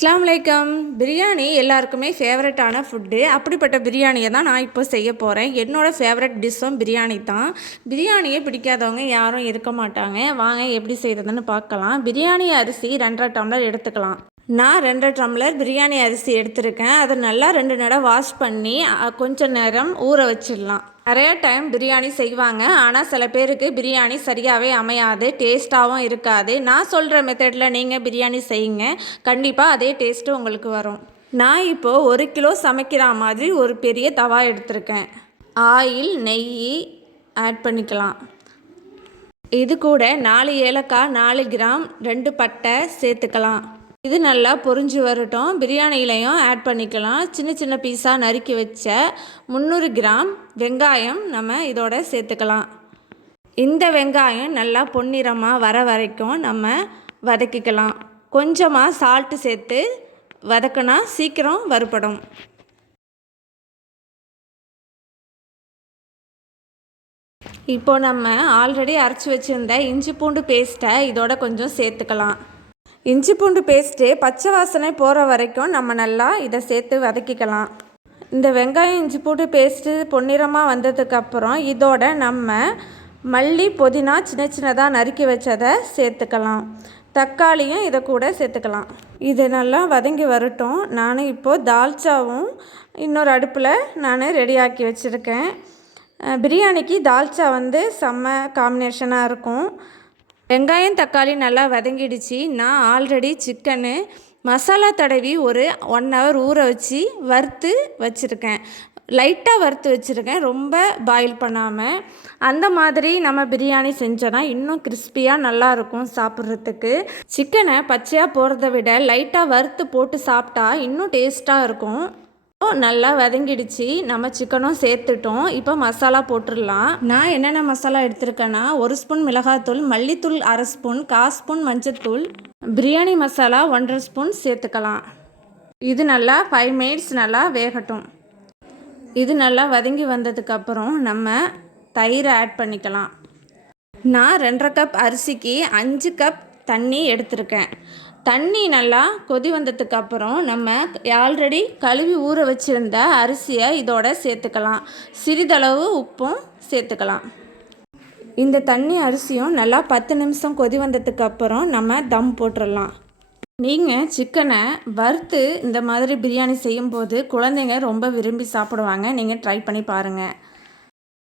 அஸ்ஸலாமு அலைக்கும். பிரியாணி எல்லாருக்குமே ஃபேவரட்டான ஃபுட்டு. அப்படிப்பட்ட பிரியாணியை தான் நான் இப்போ செய்ய போகிறேன். என்னோடய ஃபேவரட் டிஷ்ஷும் பிரியாணி தான். பிரியாணியை பிடிக்காதவங்க யாரும் இருக்க மாட்டாங்க. வாங்க எப்படி செய்கிறதுன்னு பார்க்கலாம். பிரியாணி அரிசி 2.5 டம்ளர் எடுத்துக்கலாம். நான் 2.5 டம்ளர் பிரியாணி அரிசி எடுத்திருக்கேன். அதை நல்லா 2 நடை வாஷ் பண்ணி கொஞ்சம் நேரம் ஊற வச்சிடலாம். நிறைய டைம் பிரியாணி செய்வாங்க, ஆனால் சில பேருக்கு பிரியாணி சரியாகவே அமையாது, டேஸ்ட்டாகவும் இருக்காது. நான் சொல்கிற மெத்தடில் நீங்கள் பிரியாணி செய்யுங்க, கண்டிப்பாக அதே டேஸ்ட்டு உங்களுக்கு வரும். நான் இப்போது 1 கிலோ சமைக்கிற மாதிரி ஒரு பெரிய தவா எடுத்திருக்கேன். ஆயில், நெய் ஆட் பண்ணிக்கலாம். இது கூட 4 ஏலக்காய், 4 கிராம் 2 பட்டை சேர்த்துக்கலாம். இது நல்லா பொரிஞ்சு வரட்டும். பிரியாணிலையும் ஆட் பண்ணிக்கலாம். சின்ன சின்ன பீஸாக நறுக்கி வச்ச 300 கிராம் வெங்காயம் நம்ம இதோட சேர்த்துக்கலாம். இந்த வெங்காயம் நல்லா பொன்னிறமாக வர வரைக்கும் நம்ம வதக்கிக்கலாம். கொஞ்சமாக சால்ட்டு சேர்த்து வதக்கினா சீக்கிரம் வறுபடும். இப்போ நம்ம ஆல்ரெடி அரைச்சி வச்சுருந்த இஞ்சி பூண்டு பேஸ்ட்டை இதோட கொஞ்சம் சேர்த்துக்கலாம். இஞ்சி பூண்டு பேஸ்ட்டு பச்சை வாசனை போகிற வரைக்கும் நம்ம நல்லா இதை சேர்த்து வதக்கிக்கலாம். இந்த வெங்காயம் இஞ்சி பூண்டு பேஸ்ட்டு பொன்னிறமாக வந்ததுக்கப்புறம் இதோட நம்ம மல்லி, புதினா சின்ன சின்னதாக நறுக்கி வச்சதை சேர்த்துக்கலாம். தக்காளியும் இதை கூட சேர்த்துக்கலாம். இது நல்லா வதங்கி வரட்டும். நான் இப்போது தால்ச்சாவும் இன்னொரு அடுப்பில் நான் ரெடியாக்கி வச்சுருக்கேன். பிரியாணிக்கு தால்ச்சா செம்ம காம்பினேஷனாக இருக்கும். வெங்காயம் தக்காளி நல்லா வதங்கிடுச்சு. நான் ஆல்ரெடி சிக்கனு மசாலா தடவி ஒரு 1 ஹவர் ஊற வச்சு வறுத்து வச்சுருக்கேன். லைட்டாக வறுத்து வச்சுருக்கேன், ரொம்ப பாயில் பண்ணாமல். அந்த மாதிரி நம்ம பிரியாணி செஞ்சோன்னா இன்னும் கிறிஸ்பியாக நல்லாயிருக்கும் சாப்பிட்றதுக்கு. சிக்கனை பச்சையாக போகிறத விட லைட்டாக வறுத்து போட்டு சாப்பிட்டா இன்னும் டேஸ்ட்டாக இருக்கும். நல்லா வதங்கிடுச்சு. நம்ம சிக்கனும் சேர்த்துட்டோம். இப்போ மசாலா போட்டுடலாம். நான் என்னென்ன மசாலா எடுத்திருக்கேன்னா 1 ஸ்பூன் மிளகாத்தூள், மல்லித்தூள் 1/2 ஸ்பூன், 1/4 ஸ்பூன் மஞ்சத்தூள், பிரியாணி மசாலா 1.5 ஸ்பூன் சேர்த்துக்கலாம். இது நல்லா 5 மினிட்ஸ் நல்லா வேகட்டும். இது நல்லா வதங்கி வந்ததுக்கப்புறம் நம்ம தயிரை ஆட் பண்ணிக்கலாம். நான் 2.5 கப் அரிசிக்கு 5 கப் தண்ணி எடுத்திருக்கேன். தண்ணி நல்லா கொதி வந்ததுக்கப்புறம் நம்ம ஆல்ரெடி கழுவி ஊற வச்சுருந்த அரிசியை இதோட சேர்த்துக்கலாம். சிறிதளவு உப்பும் சேர்த்துக்கலாம். இந்த தண்ணி அரிசியும் நல்லா 10 நிமிஷம் கொதி வந்ததுக்கப்புறம் நம்ம தம் போட்டுடலாம். நீங்கள் சிக்கனை வறுத்து இந்த மாதிரி பிரியாணி செய்யும்போது குழந்தைங்க ரொம்ப விரும்பி சாப்பிடுவாங்க. நீங்கள் ட்ரை பண்ணி பாருங்கள்.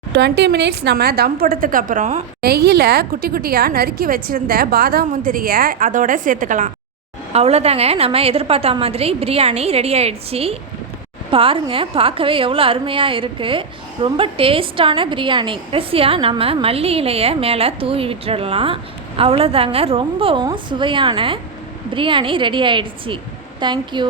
20 மினிட்ஸ் நம்ம தம் போட்டதுக்கப்புறம் நெய்யில் குட்டி குட்டியாக நறுக்கி வச்சுருந்த பாதாம் முந்திரியை அதோட சேர்த்துக்கலாம். அவ்வளோதாங்க, நம்ம எதிர்பார்த்த மாதிரி பிரியாணி ரெடி ஆகிடுச்சி. பாருங்கள், பார்க்கவே எவ்வளோ அருமையாக இருக்குது. ரொம்ப டேஸ்டான பிரியாணி. கடைசியாக நம்ம மல்லி இலையை மேலே தூவி விட்டுடலாம். அவ்வளோதாங்க, ரொம்பவும் சுவையான பிரியாணி ரெடி ஆகிடுச்சி. தேங்க்யூ.